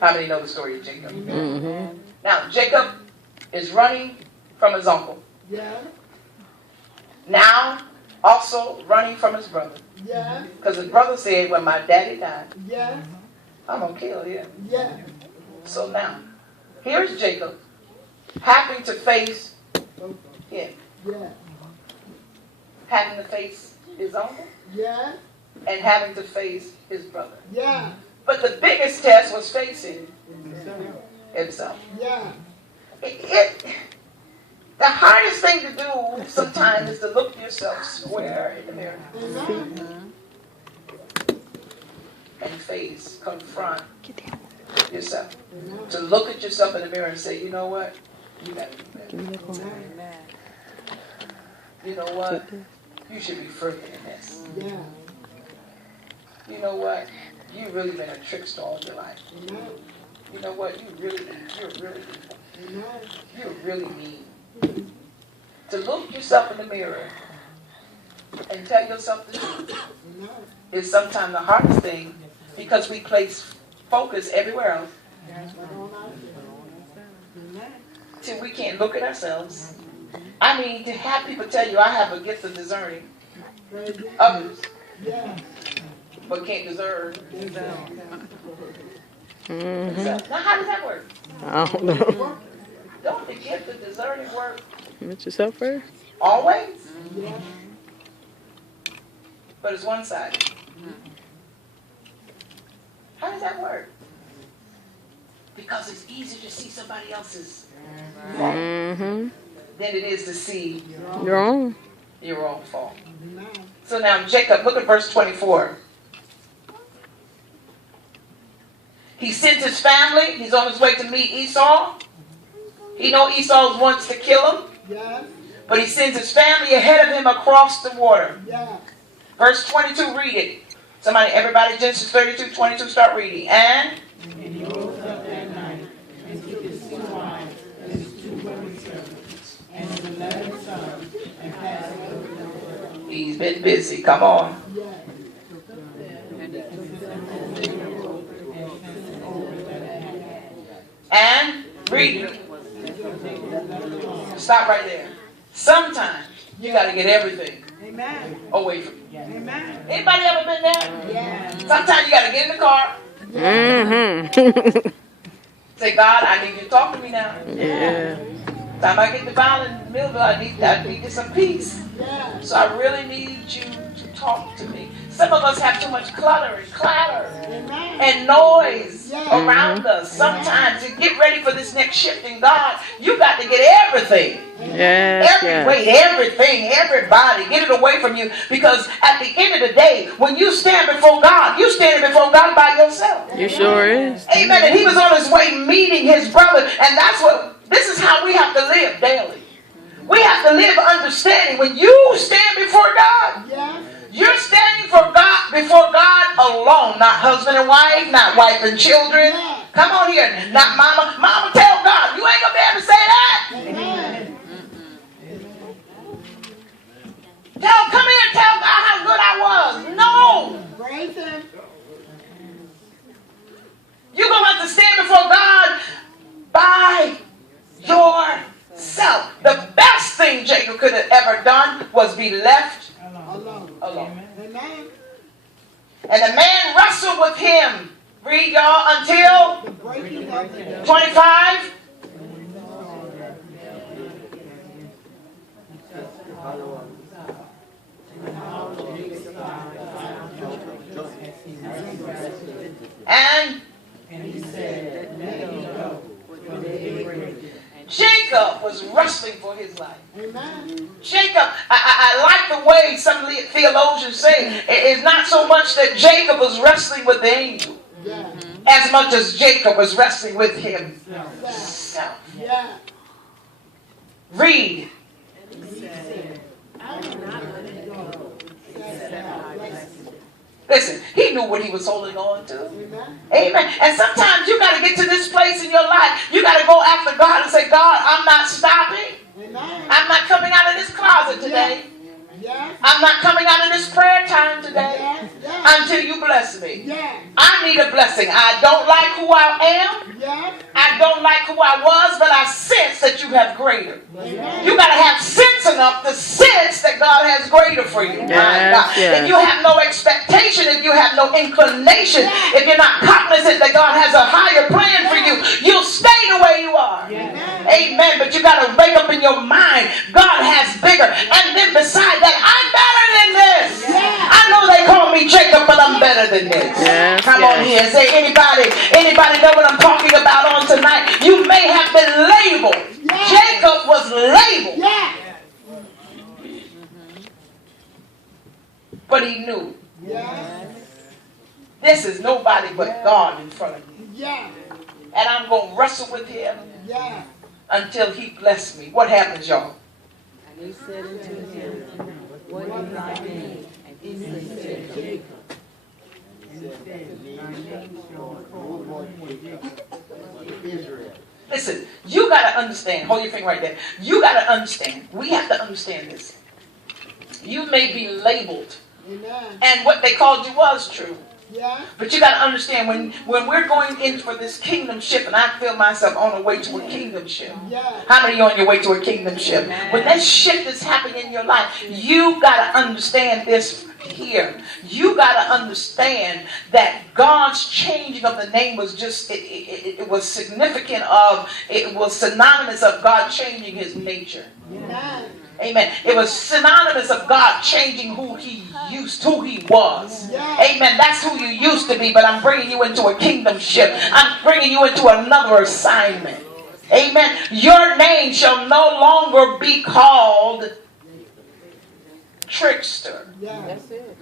How many know the story of Jacob? Now, Jacob is running from his uncle. Yeah. Now, also running from his brother. Yeah. Because his brother said, when my daddy died, Yeah. I'm going to kill him. Yeah. So now, here's Jacob having to face him. Yeah. Having to face his uncle Yeah. and having to face his brother. Yeah. But the biggest test was facing himself. Yeah. The hardest thing to do sometimes is to look yourself square in the mirror and confront yourself. To look at yourself in the mirror and say, you know what? You got to do better. You know what? You should be further than this. Yeah. You know what? You've really been a trickster all your life. You know what? You're really evil. You're really mean. To look yourself in the mirror and tell yourself the truth is sometimes the hardest thing because we place focus everywhere else till we can't look at ourselves. I mean, to have people tell you I have a gift of discerning others, but can't discern themselves. Now, how does that work? I don't know. Don't the gift of discerning work Meet yourself first. always? But it's one-sided. How does that work? Because it's easier to see somebody else's fault than it is to see Your own. your own fault. So now Jacob, look at verse 24. He sends his family. He's on his way to meet Esau. He knows Esau wants to kill him. But he sends his family ahead of him across the water. Verse 22, read it. Somebody, everybody, Genesis 32, 22, start reading. And he rose up that night and took his 2 wives and his 2 women servants and his 11 sons and passed over. he's been busy. Come on. And read it. Stop right there. Sometimes you got to get everything away from you. Anybody ever been there? Sometimes you got to get in the car. Say, God, I need you to talk to me now. Time I get to Violin in Millville, I need some peace. So I really need you to talk to me. Some of us have too much clutter and clatter and noise around us. Sometimes to get ready for this next shift in God, you got to get everything. Every weight, everything, everybody, get it away from you. Because at the end of the day, when you stand before God, you stand before God by yourself. You sure is. Amen. And he was on his way meeting his brother. And this is how we have to live daily. We have to live understanding. When you stand before God, you're standing before God alone. Not husband and wife, not wife and children. Come on here. Not mama. Mama, tell God. You ain't going to be able to say that. Come here and tell God how good I was. No. You're going to have to stand before God by yourself. The best thing Jacob could have ever done was be left alone. And the man wrestled with him. Read, y'all, until 25. And he said, let him go, for they break. Jacob was wrestling for his life. Jacob, I like the way some theologians say it's not so much that Jacob was wrestling with the angel as much as Jacob was wrestling with himself. Read. Listen, he knew what he was holding on to. Amen. And sometimes you got to get to this place in your life. You got to go after God and say, God, I'm not stopping. I'm not coming out of this closet today Yes. I'm not coming out of this prayer time today Yes. Yes. until you bless me. Yes. I need a blessing. I don't like who I am. Yes. I don't like who I was, but I sense that you have greater. Amen. You got to have sense enough to sense that God has greater for you. My Yes, God. yes. If you have no expectation, if you have no inclination, if you're not cognizant that God has a higher plan for you, you'll stay the way you are. Amen. But you got to wake up in your mind, God has bigger. And then beside that, I'm better than this. I know they call me Jacob, but I'm better than this. Yes, Come on here and say, anybody know what I'm talking about on tonight? You may have been labeled. Jacob was labeled. Yes. But he knew Yes. this is nobody but God in front of me. Yes. And I'm going to wrestle with him Yes. until he bless me. What happens, y'all? And he said unto him, what is thy name? And he said, Jacob. And he said, my name shall be called Israel. Listen, you got to understand. Hold your finger right there. You got to understand. We have to understand this. You may be labeled. Amen. And what they called you was true. Yes. But you got to understand, when we're going in for this kingdom ship, and I feel myself on the way to a kingdom ship. Yes. How many of you on your way to a kingdom ship? When that shift is happening in your life, you got to understand this here. You got to understand that God's changing of the name was just, it was significant of, it was synonymous of God changing his nature. Amen. Amen. It was synonymous of God changing who he was. Amen. That's who you used to be, but I'm bringing you into a kingdom ship. I'm bringing you into another assignment. Amen. Your name shall no longer be called trickster. Yes. That's it.